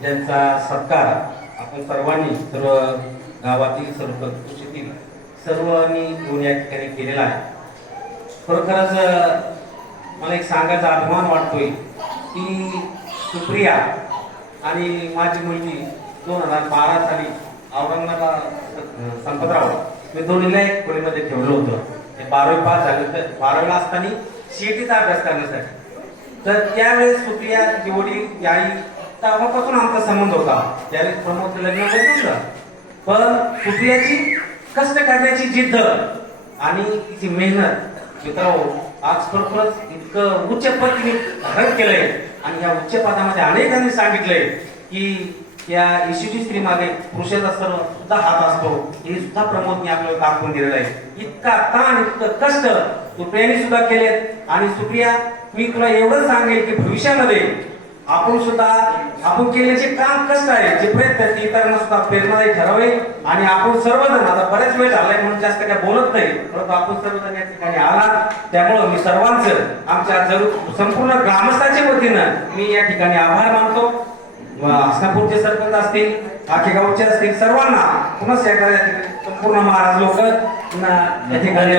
ज्यांचा सत्कार आपण सर्वांनी सर्व गावातील सर्व कृषीतील सर्वांनी घेऊन या ठिकाणी केलेला आहे. खरोखरच मला एक सांगायचा अभिमान वाटतोय की सुप्रिया आणि माझी मुलगी दोन हजार बारा साली औरंगाबाद संपतराव मी दोन्हीला एक खोलीमध्ये ठेवलं होतं. ते बारावी पास झाले तर बारावीला असताना शेतीचा अभ्यास करण्यासाठी. तर त्यावेळेस सुप्रिया ती याही आई तेव्हापासून आमचा संबंध होता. त्याने प्रमोद लग्न नव्हतं पण सुप्रियाची कष्ट करण्याची जिद्द आणि तिची मेहनत मित्रांनो आज खरोखरच इतकं उच्च पद तिने धारण केलंय आणि या उच्च पदामध्ये अनेकांनी सांगितलंय की या यशस्वी स्त्री मागे पुरुषाचा सर्व सुद्धा हात असतो. हे सुद्धा प्रमोदने आपल्याला दाखवून दिलेलं आहे. इतका ताण इतकं कष्ट सुप्रियाने सुद्धा केलेत. आणि सुप्रिया मी तुला एवढं सांगेल की भविष्यामध्ये आपण सुद्धा आपण केलेले जे काम कष्ट आहे जे प्रयत्न इतरांना सुद्धा प्रेरणादायी ठरावे आणि आपण सर्वजण आता बरेच वेळ झालाय म्हणून जास्त काय बोलत नाही परंतु आपण सर्वजण या ठिकाणी आला त्यामुळं मी सर्वांचं आमच्या जरूर संपूर्ण ग्रामस्थांच्या वतीनं मी या ठिकाणी आभार मानतो. हसनापूरचे सरपंच असतील आखेगावचे असतील सर्वांना पुन्हा सहकार्य या ठिकाणी संपूर्ण महाराज लोक या ठिकाणी